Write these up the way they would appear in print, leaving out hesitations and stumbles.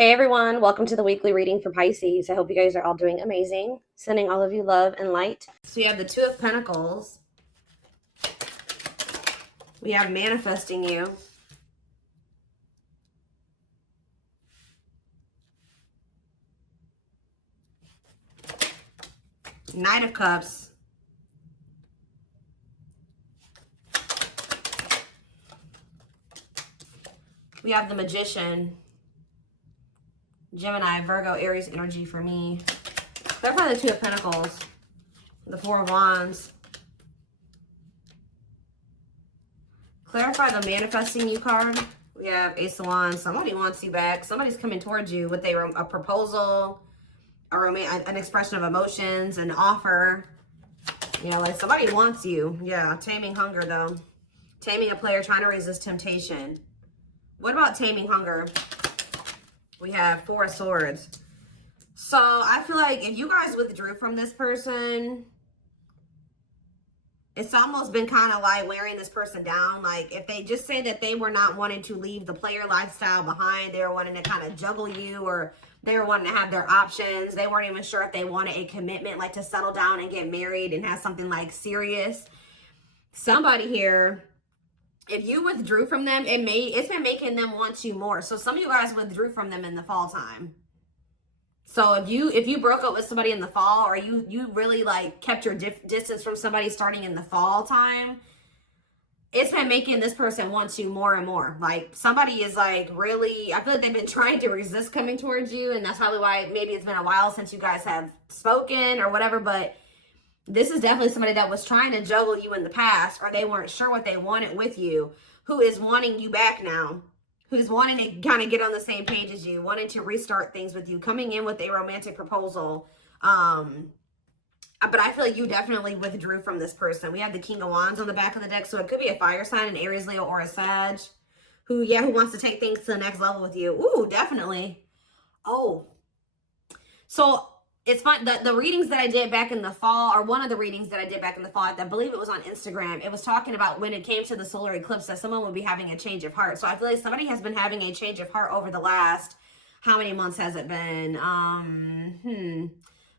Hey everyone, welcome to the weekly reading for Pisces. I hope you guys are all doing amazing. Sending all of you love and light. So we have the Two of Pentacles. We have manifesting you. Knight of Cups. We have the Magician. Gemini, Virgo, Aries energy for me. Clarify the Two of Pentacles. The Four of Wands. Clarify the manifesting you card. We have Ace of Wands. Somebody wants you back. Somebody's coming towards you with a proposal, an expression of emotions, an offer. You know, like somebody wants you. Yeah, taming hunger though. Taming a player trying to resist temptation. What about taming hunger? We have Four of Swords. So I feel like if you guys withdrew from this person, it's almost been kind of like wearing this person down. Like if they just say that they were not wanting to leave the player lifestyle behind, they were wanting to kind of juggle you, or they were wanting to have their options. They weren't even sure if they wanted a commitment, like to settle down and get married and have something like serious. Somebody here, if you withdrew from them, it's been making them want you more. So some of you guys withdrew from them in the fall time. So if you broke up with somebody in the fall, or you really like kept your distance from somebody starting in the fall time, it's been making this person want you more and more. Like somebody is like really, I feel like they've been trying to resist coming towards you, and that's probably why maybe it's been a while since you guys have spoken or whatever, but this is definitely somebody that was trying to juggle you in the past, or they weren't sure what they wanted with you, who is wanting you back now, who's wanting to kind of get on the same page as you, wanting to restart things with you, coming in with a romantic proposal. But I feel like you definitely withdrew from this person. We have the King of Wands on the back of the deck, so it could be a fire sign, an Aries, Leo, or a Sag, who wants to take things to the next level with you. Ooh, definitely. Oh, so it's fun. The readings that I did back in the fall, or one of the readings that I did back in the fall, I believe it was on Instagram, it was talking about when it came to the solar eclipse that someone would be having a change of heart. So I feel like somebody has been having a change of heart over the last, how many months has it been?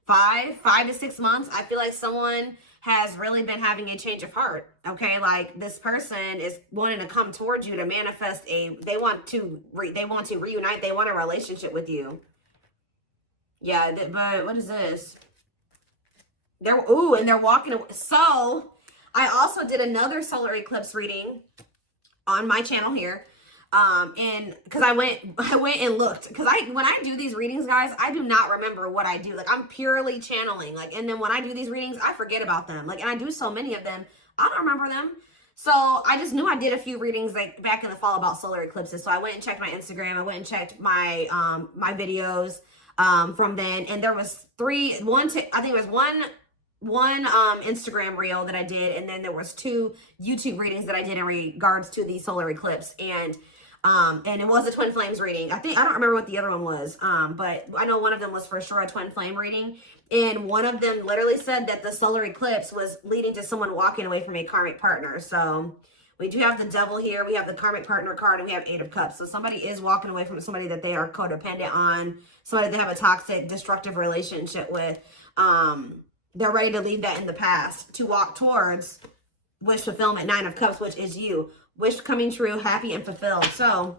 5 to 6 months. I feel like someone has really been having a change of heart. Okay, like this person is wanting to come towards you to manifest they want to reunite. They want a relationship with you. Yeah, but what is this? And they're walking away. So I also did another solar eclipse reading on my channel here. And because I went and looked, because when I do these readings, guys, I do not remember what I do. Like I'm purely channeling. Like, and then when I do these readings, I forget about them. Like, and I do so many of them, I don't remember them. So I just knew I did a few readings like back in the fall about solar eclipses. So I went and checked my Instagram. I went and checked my my videos from then, and there was I think it was one Instagram reel that I did, and then there was 2 YouTube readings that I did in regards to the solar eclipse, and it was a twin flames reading. I don't remember what the other one was, but I know one of them was for sure a twin flame reading, and one of them literally said that the solar eclipse was leading to someone walking away from a karmic partner. So we do have the Devil here, we have the karmic partner card, and we have 8 of Cups. So somebody is walking away from somebody that they are codependent on, somebody they have a toxic, destructive relationship with. They're ready to leave that in the past to walk towards wish fulfillment, 9 of Cups, which is you. Wish coming true, happy and fulfilled. So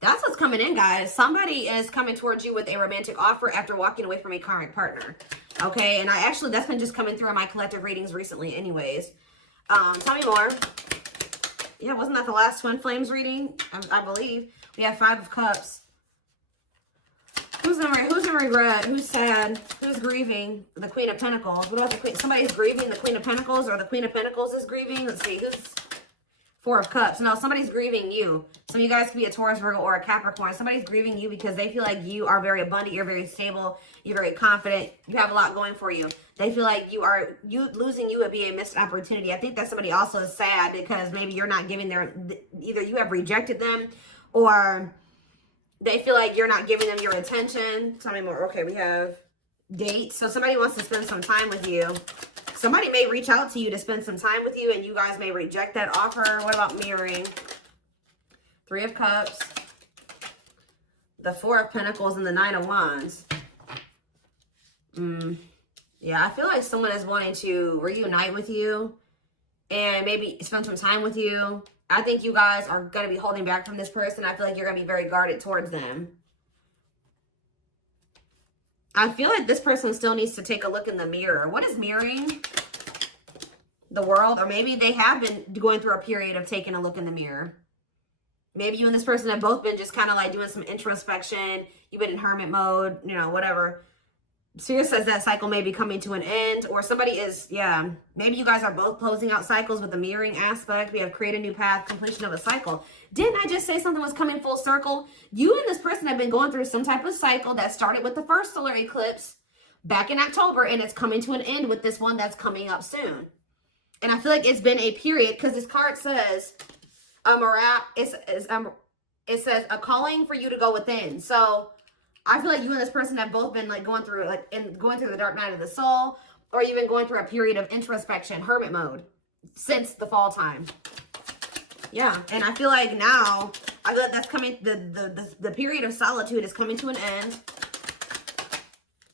that's what's coming in, guys. Somebody is coming towards you with a romantic offer after walking away from a karmic partner. Okay, and that's been just coming through in my collective readings recently anyways. Tell me more. Yeah, wasn't that the last twin flames reading? I believe. We have 5 of Cups. Who's in regret? Who's sad? Who's grieving? The Queen of Pentacles. What about the Queen? Somebody's grieving the Queen of Pentacles, or the Queen of Pentacles is grieving. Let's see. Who's 4 of Cups? No, somebody's grieving you. Some of you guys could be a Taurus, Virgo, or a Capricorn. Somebody's grieving you because they feel like you are very abundant. You're very stable. You're very confident. You have a lot going for you. They feel like losing you would be a missed opportunity. I think that somebody also is sad because maybe you're not giving either you have rejected them, or they feel like you're not giving them your attention. Tell me more. Okay, we have dates. So somebody wants to spend some time with you. Somebody may reach out to you to spend some time with you, and you guys may reject that offer. What about mirroring? 3 of Cups. The Four of Pentacles and the Nine of Wands. Yeah, I feel like someone is wanting to reunite with you and maybe spend some time with you. I think you guys are going to be holding back from this person. I feel like you're going to be very guarded towards them. I feel like this person still needs to take a look in the mirror. What is mirroring? The world? Or maybe they have been going through a period of taking a look in the mirror. Maybe you and this person have both been just kind of like doing some introspection. You've been in hermit mode, you know, whatever. Spirit says that cycle may be coming to an end, or somebody is, yeah, maybe you guys are both closing out cycles with the mirroring aspect. We have create a new path, completion of a cycle. Didn't I just say something was coming full circle? You and this person have been going through some type of cycle that started with the first solar eclipse back in October, and it's coming to an end with this one that's coming up soon. And I feel like it's been a period, because this card says, it says a calling for you to go within. So I feel like you and this person have both been like going through the dark night of the soul, or you've been going through a period of introspection, hermit mode, since the fall time. Yeah, and I feel like now, I feel like that's coming, the period of solitude is coming to an end.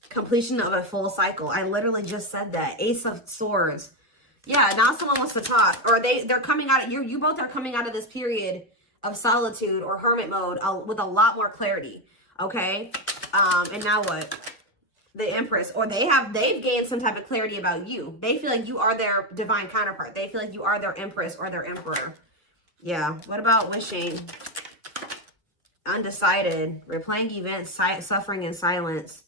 Completion of a full cycle. I literally just said that. Ace of Swords. Yeah, now someone wants to talk, or they're coming out of, you both are coming out of this period of solitude or hermit mode with a lot more clarity. Okay, and now what? The Empress, or they've gained some type of clarity about you. They feel like you are their divine counterpart. They feel like you are their Empress or their Emperor. Yeah. What about wishing? Undecided. Replaying events, suffering in silence.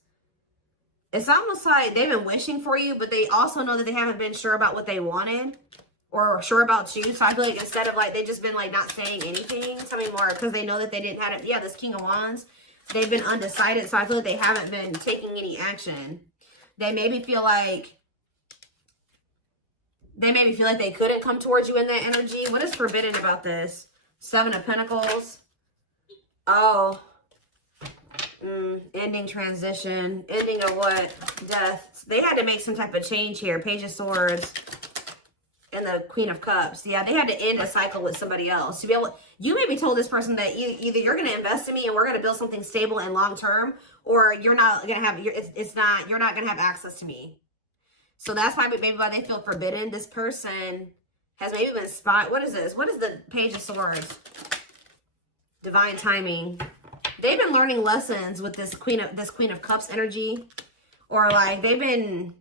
It's almost like they've been wishing for you, but they also know that they haven't been sure about what they wanted or sure about you. So I feel like instead of like, they've just been like not saying anything, tell me more, because they know that they didn't have it. Yeah, this King of Wands. They've been undecided, so I feel like they haven't been taking any action. They maybe feel like they couldn't come towards you in that energy. What is forbidden about this? Seven of Pentacles. Oh. Ending, transition. Ending of what? Death. They had to make some type of change here. Page of Swords. And the Queen of Cups. Yeah, they had to end a cycle with somebody else. To be able, you maybe told this person that either you're going to invest in me and we're going to build something stable and long term, or you're not going to have, you're not going to have access to me. So that's why maybe why they feel forbidden. This person has maybe been what is this? What is the Page of Swords? Divine timing. They've been learning lessons with this Queen of Cups energy, or like they've been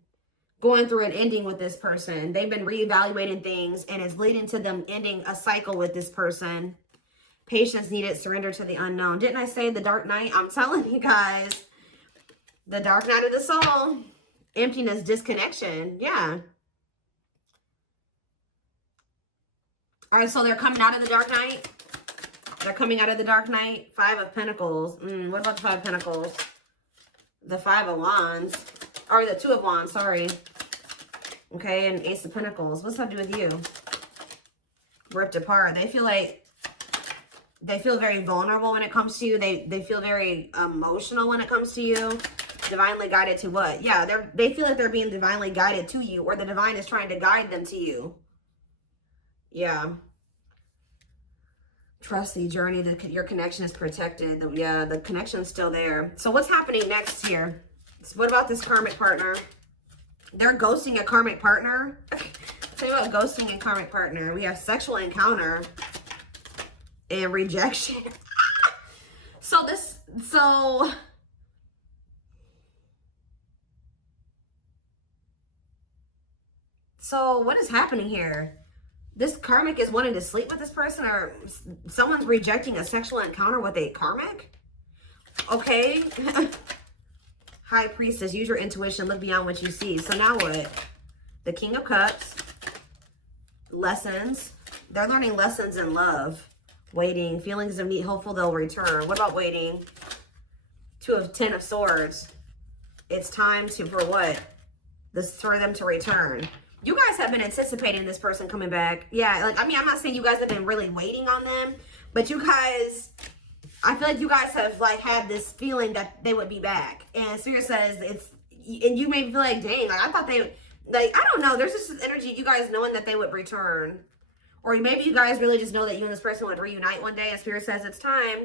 going through an ending with this person. They've been reevaluating things, and it's leading to them ending a cycle with this person. Patience needed, surrender to the unknown. Didn't I say the dark night? I'm telling you guys. The dark night of the soul. Emptiness, disconnection. Yeah. All right, so they're coming out of the dark night. They're coming out of the dark night. Five of Pentacles. What about the Five of Pentacles? The Five of Wands. Or the Two of Wands, sorry. Okay, and Ace of Pentacles. What's that do with you? Ripped apart. They feel very vulnerable when it comes to you. They feel very emotional when it comes to you. Divinely guided to what? Yeah, they feel like they're being divinely guided to you, or the divine is trying to guide them to you. Yeah. Trust the journey. Your connection is protected. Yeah, the connection's still there. So what's happening next here? What about this karmic partner? They're ghosting a karmic partner. Tell you about ghosting and karmic partner. We have sexual encounter and rejection. So what is happening here? This karmic is wanting to sleep with this person, or someone's rejecting a sexual encounter with a karmic? Okay. High Priestess, use your intuition, look beyond what you see. So now what? The King of Cups. Lessons. They're learning lessons in love. Waiting. Feelings of need, hopeful they'll return. What about waiting? Ten of Swords. It's time for what? For them to return. You guys have been anticipating this person coming back. Yeah, like, I mean, I'm not saying you guys have been really waiting on them, but you guys, I feel like you guys have like had this feeling that they would be back. And Spirit says and you may feel like, dang, like I thought they, like, I don't know. There's just this energy, you guys knowing that they would return. Or maybe you guys really just know that you and this person would reunite one day, and Spirit says it's time.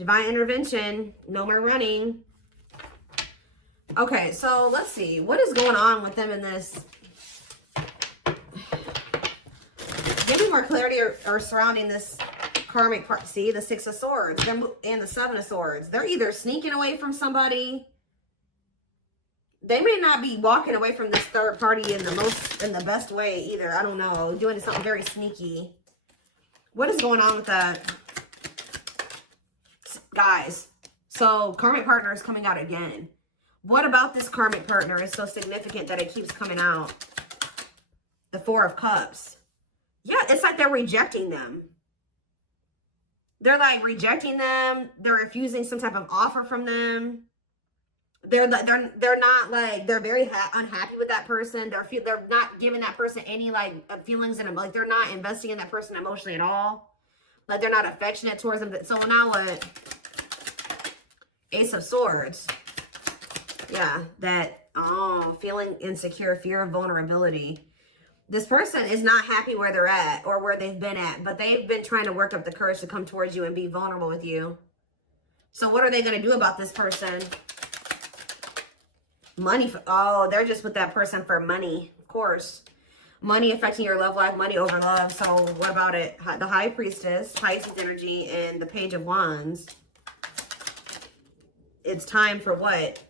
Divine intervention. No more running. Okay, so let's see. What is going on with them in this? Give me more clarity or surrounding this karmic part. See, the Six of Swords and the Seven of Swords. They're either sneaking away from somebody. They may not be walking away from this third party in the best way either. I don't know. Doing something very sneaky. What is going on with that? Guys, so karmic partner is coming out again. What about this karmic partner is so significant that it keeps coming out? The Four of Cups. Yeah, it's like they're rejecting them. They're like rejecting them. They're refusing some type of offer from them. They're not like, they're very unhappy with that person. They're not giving that person any like feelings and like they're not investing in that person emotionally at all. Like they're not affectionate towards them. So now what? Ace of Swords. Yeah, that, oh, feeling insecure, fear of vulnerability. This person is not happy where they're at or where they've been at, but they've been trying to work up the courage to come towards you and be vulnerable with you. So what are they going to do about this person? Money. Oh, they're just with that person for money, of course. Money affecting your love life, money over love. So what about it? The High Priestess, Pisces energy, and the Page of Wands. It's time for what?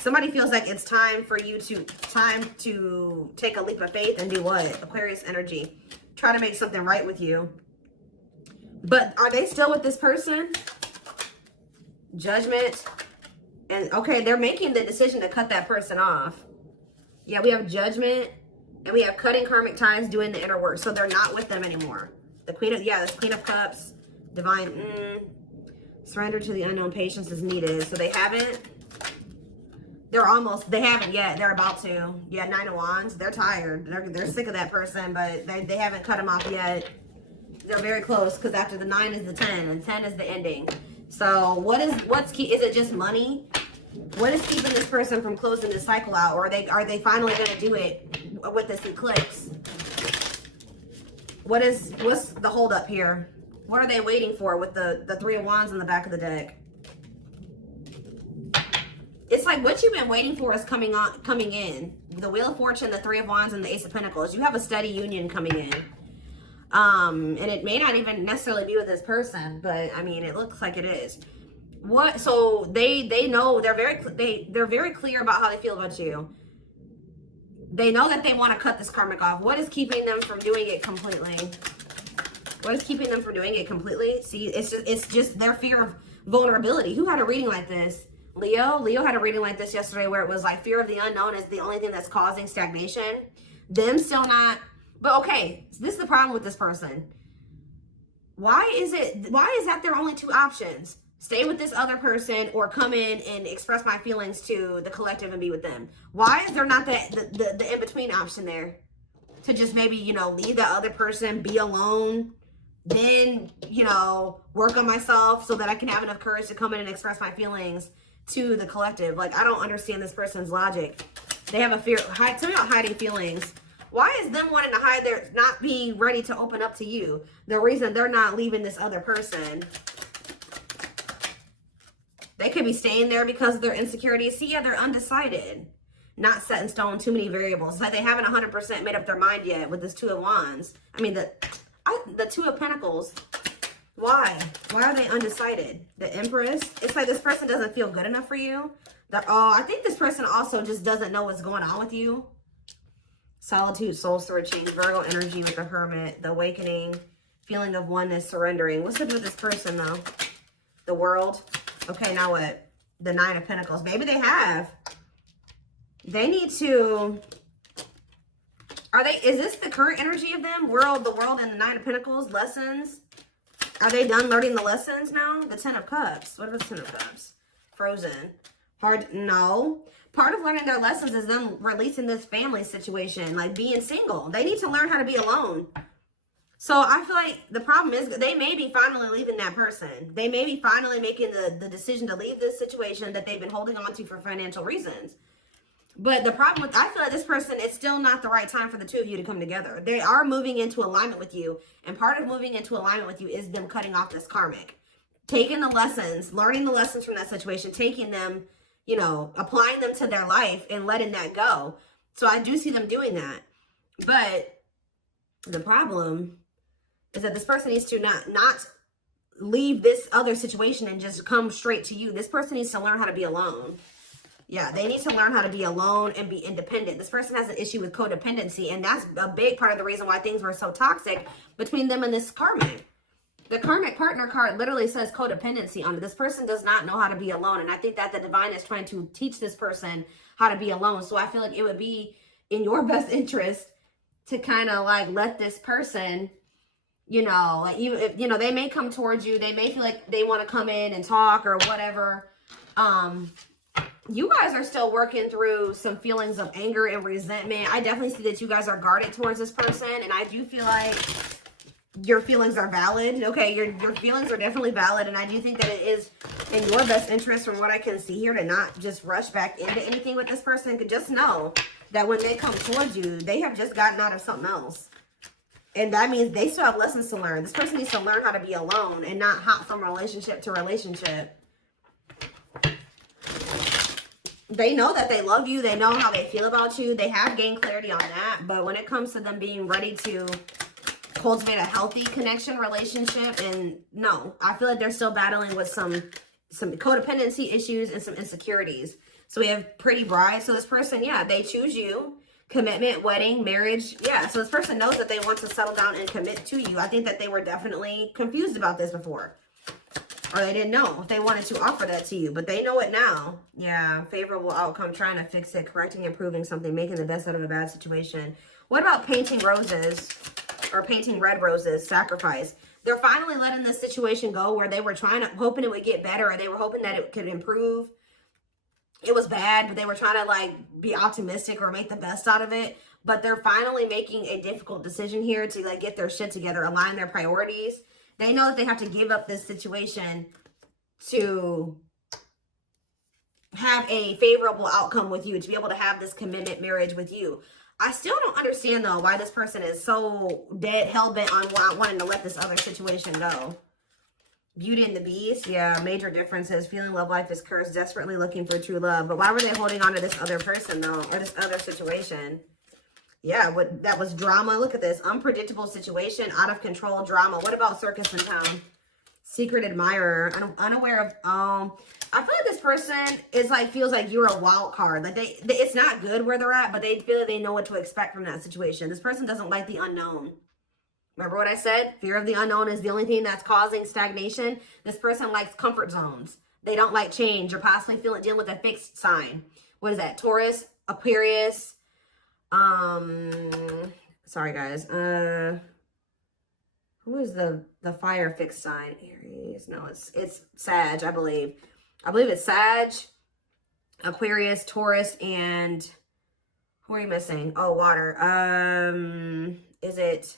Somebody feels like it's time for you to take a leap of faith and do what? Aquarius energy. Try to make something right with you. But are they still with this person? Judgment. And okay, they're making the decision to cut that person off. Yeah, we have Judgment. And we have cutting karmic ties, doing the inner work. So they're not with them anymore. The Queen of, yeah, this Queen of Cups. Divine, surrender to the unknown, patience is needed. So they haven't. They haven't yet. They're about to. Yeah, Nine of Wands. They're tired. They're sick of that person, but they haven't cut them off yet. They're very close because after the 9 is the 10, and 10 is the ending. So what's key? Is it just money? What is keeping this person from closing this cycle out? Or are they finally going to do it with this eclipse? What's the holdup here? What are they waiting for with the Three of Wands on the back of the deck? It's like what you've been waiting for is coming in. The Wheel of Fortune, the Three of Wands, and the Ace of Pentacles. You have a steady union coming in. And it may not even necessarily be with this person, but I mean, it looks like it is. What? So they know, they're very clear about how they feel about you. They know that they want to cut this karmic off. What is keeping them from doing it completely? What is keeping them from doing it completely? See, it's just their fear of vulnerability. Who had a reading like this? Leo had a reading like this yesterday where it was like fear of the unknown is the only thing that's causing stagnation. Them still not. But okay, this is the problem with this person. Why is that their only two options? Stay with this other person or come in and express my feelings to the collective and be with them. Why is there not the in-between option there? To just maybe, leave the other person, be alone, then, work on myself so that I can have enough courage to come in and express my feelings to the collective. Like, I don't understand this person's logic. They have a fear. Tell me about hiding feelings. Why is them wanting to hide their, not being ready to open up to you? The reason they're not leaving this other person. They could be staying there because of their insecurities. See, yeah, they're undecided. Not set in stone, too many variables. It's like they haven't 100% made up their mind yet with this Two of Wands. I mean, the Two of Pentacles. Why? Why are they undecided? The Empress. It's like this person doesn't feel good enough for you. I think this person also just doesn't know what's going on with you. Solitude, soul searching, Virgo energy with the Hermit, the Awakening, feeling of oneness, surrendering. What's up with this person, though? The World. Okay, now what? The Nine of Pentacles. Maybe they have. They need to... Is this the current energy of them? The World, and the Nine of Pentacles. Lessons. Are they done learning the lessons now? The Ten of Cups. What about the Ten of Cups? Frozen. No. Part of learning their lessons is them releasing this family situation, like being single. They need to learn how to be alone. So I feel like the problem is they may be finally leaving that person. They may be finally making the decision to leave this situation that they've been holding on to for financial reasons. But the problem with, I feel like this person, it's still not the right time for the two of you to come together. They are moving into alignment with you. And part of moving into alignment with you is them cutting off this karmic. taking the lessons, learning the lessons from that situation, taking them, you know, applying them to their life and letting that go. So I do see them doing that. But the problem is that this person needs to not leave this other situation and just come straight to you. This person needs to learn how to be alone. Yeah, they need to learn how to be alone and be independent. This person has an issue with codependency, and that's a big part of the reason why things were so toxic between them and this karmic. The karmic partner card literally says codependency on it. This person does not know how to be alone, and I think that the divine is trying to teach this person how to be alone. So I feel like it would be in your best interest to kind of like let this person, you know, like you know, they may come towards you. They may feel like they want to come in and talk or whatever. You guys are still working through some feelings of anger and resentment. I definitely see that you guys are guarded towards this person, and I do feel like your feelings are valid. Okay, your feelings are definitely valid, and I do think that it is in your best interest, from what I can see here, to not just rush back into anything with this person. Could just know that when they come towards you, they have just gotten out of something else, and that means they still have lessons to learn. This person needs to learn how to be alone and not hop from relationship to relationship. They know that they love you. They know how they feel about you. They have gained clarity on that. But when it comes to them being ready to cultivate a healthy connection, relationship, and no, I feel like they're still battling with some codependency issues and some insecurities. So we have pretty bride. So this person, yeah, they choose you. Commitment, wedding, marriage. Yeah, so this person knows that they want to settle down and commit to you. I think that they were definitely confused about this before. Or they didn't know if they wanted to offer that to you, but they know it now. Yeah, favorable outcome, trying to fix it, correcting, improving something, making the best out of a bad situation. What about painting roses or painting red roses, sacrifice? They're finally letting this situation go where they were hoping it would get better, or they were hoping that it could improve. It was bad, but they were trying to like be optimistic or make the best out of it. But they're finally making a difficult decision here to like get their shit together, align their priorities. They know that they have to give up this situation to have a favorable outcome with you, to be able to have this commitment marriage with you. I still don't understand, though, why this person is so dead, hell-bent on wanting to let this other situation go. Beauty and the Beast. Yeah, major differences. Feeling love life is cursed. Desperately looking for true love. But why were they holding on to this other person, though, or this other situation? Yeah, that was drama. Look at this. Unpredictable situation, out of control drama. What about circus in town? Secret admirer, unaware of, I feel like this person is like, feels like you're a wild card. Like it's not good where they're at, but they feel like they know what to expect from that situation. This person doesn't like the unknown. Remember what I said? Fear of the unknown is the only thing that's causing stagnation. This person likes comfort zones. They don't like change, or possibly dealing with a fixed sign. What is that? Taurus, Aquarius, sorry guys, who is the fire fixed sign? Aries. No, it's Sag, I believe it's Sag, Aquarius, Taurus, and who are you missing? Oh, water. Is it,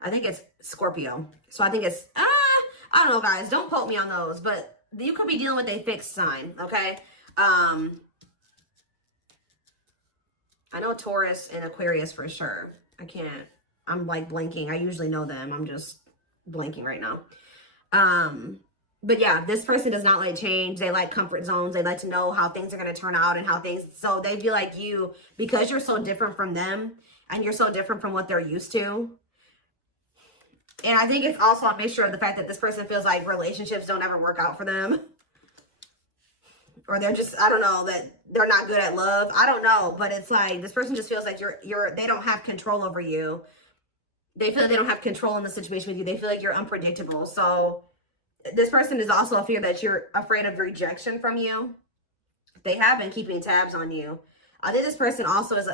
I think it's Scorpio. So I think it's I don't know, guys, don't quote me on those, but you could be dealing with a fixed sign. Okay. I know Taurus and Aquarius for sure. I'm like blanking. I usually know them. I'm just blanking right now. But yeah, this person does not like change. They like comfort zones. They like to know how things are going to turn out and so they feel like you, because you're so different from them and you're so different from what they're used to. And I think it's also a mixture of the fact that this person feels like relationships don't ever work out for them. Or they're just, I don't know, that they're not good at love. I don't know, but it's like this person just feels like they don't have control over you. They feel like they don't have control in the situation with you. They feel like you're unpredictable. So this person is also a fear that you're afraid of rejection from you. They have been keeping tabs on you. I think this person also is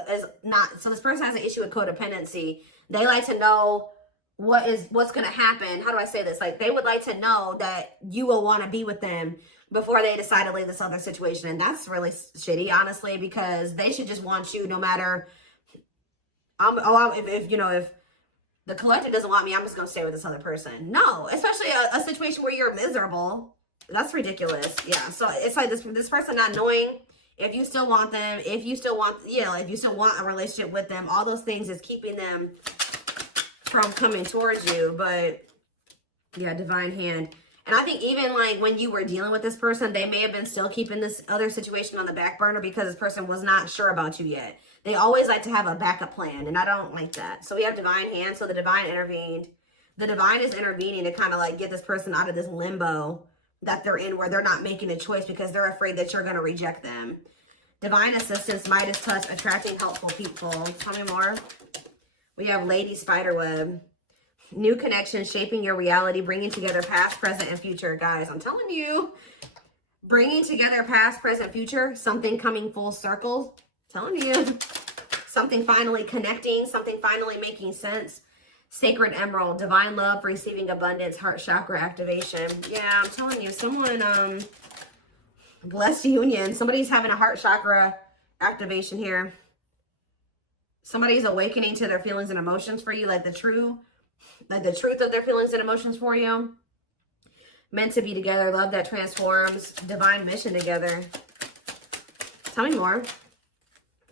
not, so this person has an issue with codependency. They like to know what's going to happen. How do I say this? Like they would like to know that you will want to be with them before they decide to leave this other situation. And that's really shitty, honestly, because they should just want you no matter, if the collective doesn't want me, I'm just going to stay with this other person. No, especially a situation where you're miserable. That's ridiculous. Yeah. So it's like this person not knowing if you still want them, if you still want a relationship with them, all those things is keeping them from coming towards you. But Yeah, divine hand. And I think even like when you were dealing with this person, they may have been still keeping this other situation on the back burner because this person was not sure about you yet. They always like to have a backup plan, and I don't like that. So we have divine hand. So the divine intervened. The divine is intervening to kind of like get this person out of this limbo that they're in where they're not making a choice because they're afraid that you're going to reject them. Divine assistance, Midas touch, attracting helpful people. Tell me more. We have Lady Spiderweb. New connections, shaping your reality, bringing together past, present, and future. Guys, I'm telling you, bringing together past, present, future, something coming full circle. Telling you, something finally connecting, something finally making sense. Sacred Emerald, divine love, receiving abundance, heart chakra activation. Yeah, I'm telling you, someone, blessed union. Somebody's having a heart chakra activation here. Somebody's awakening to their feelings and emotions for you, like the truth of their feelings and emotions for you. Meant to be together, love that transforms, divine mission together. Tell me more.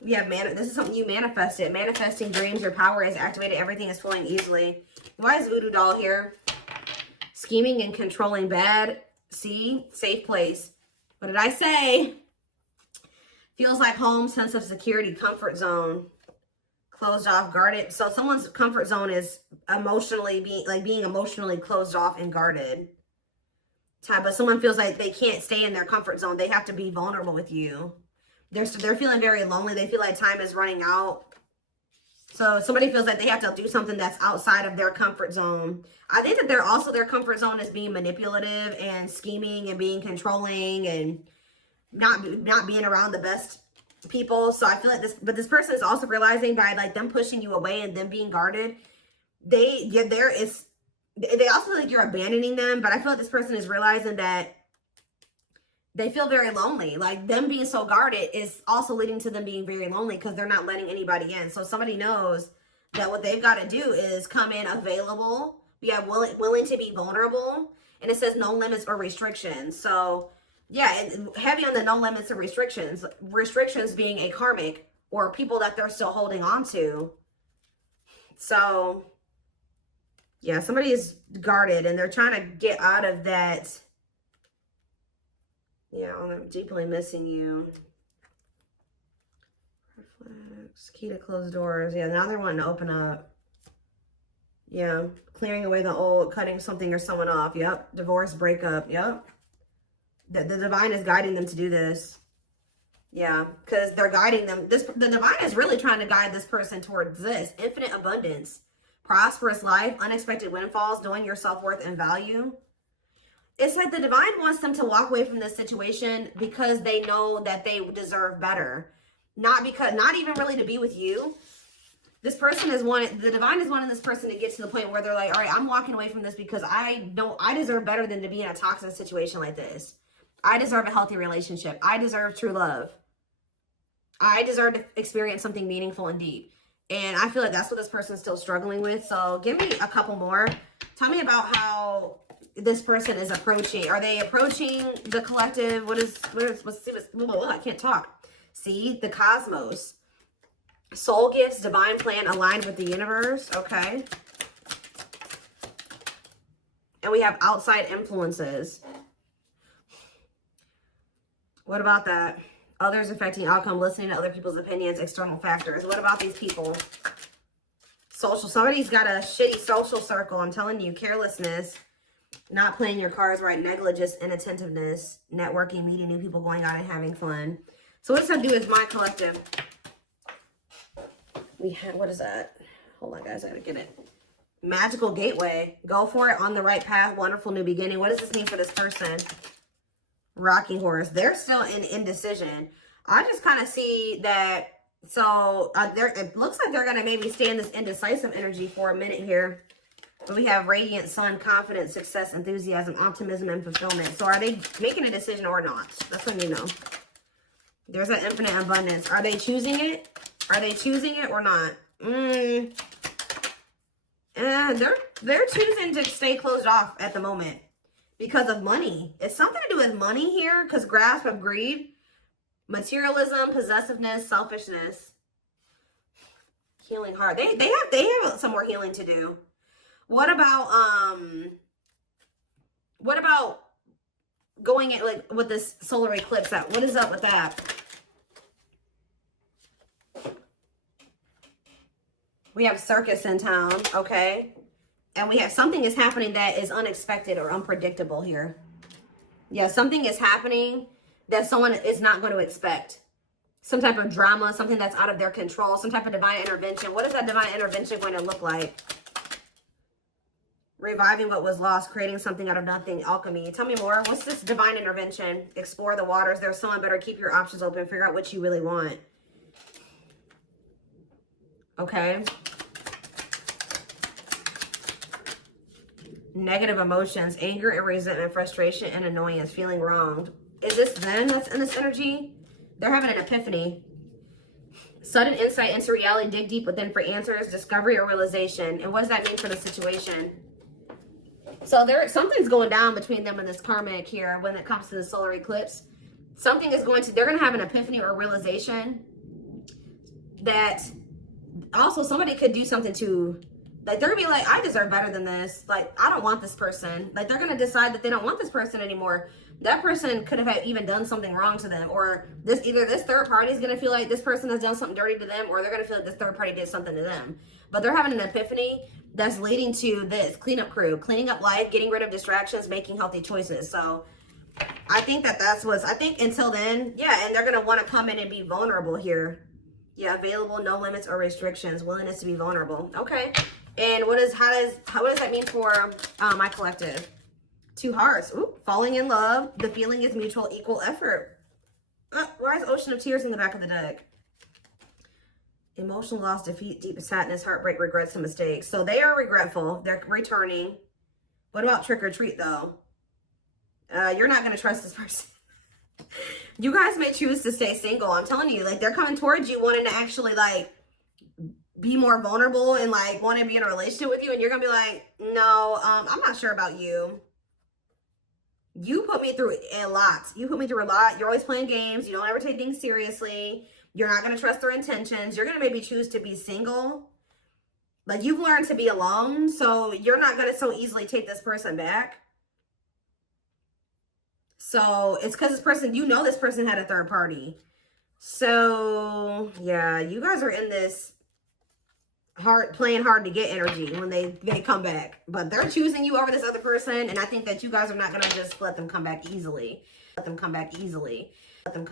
We have this is something you manifested. Manifesting dreams, your power is activated, everything is flowing easily. Why is Voodoo Doll here? Scheming and controlling bad. See, safe place. What did I say? Feels like home, sense of security, comfort zone. Closed off, guarded. So someone's comfort zone is emotionally being emotionally closed off and guarded. But someone feels like they can't stay in their comfort zone. They have to be vulnerable with you. They're feeling very lonely. They feel like time is running out. So somebody feels like they have to do something that's outside of their comfort zone. I think that their comfort zone is being manipulative and scheming and being controlling and not being around the best people. So I feel like this person is also realizing by like them pushing you away and them being guarded, they also feel like you're abandoning them. But I feel like this person is realizing that they feel very lonely. Like them being so guarded is also leading to them being very lonely because they're not letting anybody in. So somebody knows that what they've got to do is come in available. We have willing to be vulnerable. And it says no limits or restrictions. So yeah, heavy on the no limits and restrictions. Restrictions being a karmic or people that they're still holding on to. So yeah, somebody is guarded and they're trying to get out of that. Yeah, I'm deeply missing you. Reflex, key to close doors. Yeah, now they're wanting to open up. Yeah, clearing away the old, cutting something or someone off. Yep, divorce, breakup. Yep. The divine is guiding them to do this. Yeah, because they're guiding them. The divine is really trying to guide this person towards this. Infinite abundance, prosperous life, unexpected windfalls, knowing your self-worth and value. It's like the divine wants them to walk away from this situation because they know that they deserve better. Not even really to be with you. This person the divine is wanting this person to get to the point where they're like, all right, I'm walking away from this because I know I deserve better than to be in a toxic situation like this. I deserve a healthy relationship. I deserve true love. I deserve to experience something meaningful and deep. And I feel like that's what this person is still struggling with. So give me a couple more. Tell me about how this person is approaching. Are they approaching the collective? Let's see, I can't talk. See, the cosmos. Soul gifts, divine plan aligned with the universe. Okay. And we have outside influences. What about that? Others affecting outcome, listening to other people's opinions, external factors. What about these people? Social. Somebody's got a shitty social circle. I'm telling you, carelessness, not playing your cards right, negligence, inattentiveness, networking, meeting new people, going out and having fun. So what does that do with my collective? What is that? Hold on, guys. I gotta get it. Magical gateway. Go for it. On the right path. Wonderful new beginning. What does this mean for this person? Rocking horse. They're still in indecision. I just kind of see that. So it looks like they're going to maybe stay in this indecisive energy for a minute here. But we have radiant sun, confidence, success, enthusiasm, optimism, and fulfillment. So are they making a decision or not? That's when you know. There's an infinite abundance. Are they choosing it? Are they choosing it or not? They're choosing to stay closed off at the moment. Because of money. It's something to do with money here. Because grasp of greed. Materialism, possessiveness, selfishness. Healing heart. They have some more healing to do. What about What about going at like with this solar eclipse? What is up with that? We have circus in town, okay? And we have something is happening that is unexpected or unpredictable here. Yeah, something is happening that someone is not going to expect. Some type of drama, something that's out of their control, some type of divine intervention. What is that divine intervention going to look like? Reviving what was lost, creating something out of nothing, alchemy. Tell me more. What's this divine intervention? Explore the waters. There's someone better. Keep your options open. Figure out what you really want. Okay. Negative emotions, anger and resentment, frustration and annoyance, feeling wronged. Is this them that's in this energy? They're having an epiphany. Sudden insight into reality, dig deep within for answers, discovery or realization. And what does that mean for the situation? So something's going down between them and this karmic here when it comes to the solar eclipse. Something is they're going to have an epiphany or realization that also somebody could do something to, like, they're gonna be like, I deserve better than this. Like, I don't want this person. Like, they're gonna decide that they don't want this person anymore. That person could have even done something wrong to them, or either this third party is gonna feel like this person has done something dirty to them, or they're gonna feel like this third party did something to them. But they're having an epiphany that's leading to this cleanup crew, cleaning up life, getting rid of distractions, making healthy choices. So I think I think until then, yeah, and they're gonna want to come in and be vulnerable here. Yeah, available, no limits or restrictions, willingness to be vulnerable. Okay. And what does that mean for my collective? 2 hearts. Ooh, falling in love. The feeling is mutual, equal effort. Why is Ocean of Tears in the back of the deck? Emotional loss, defeat, deep sadness, heartbreak, regrets, and mistakes. So they are regretful. They're returning. What about trick or treat, though? You're not going to trust this person. You guys may choose to stay single. I'm telling you, like, they're coming towards you wanting to actually, like, be more vulnerable and, like, want to be in a relationship with you. And you're going to be like, no, I'm not sure about you. You put me through a lot. You put me through a lot. You're always playing games. You don't ever take things seriously. You're not going to trust their intentions. You're going to maybe choose to be single. Like, you've learned to be alone. So you're not going to so easily take this person back. So it's because this person, this person had a third party. So yeah, you guys are in this playing hard to get energy when they come back. But they're choosing you over this other person. And I think that you guys are not going to just let them come back easily. Let them come back easily. Let them come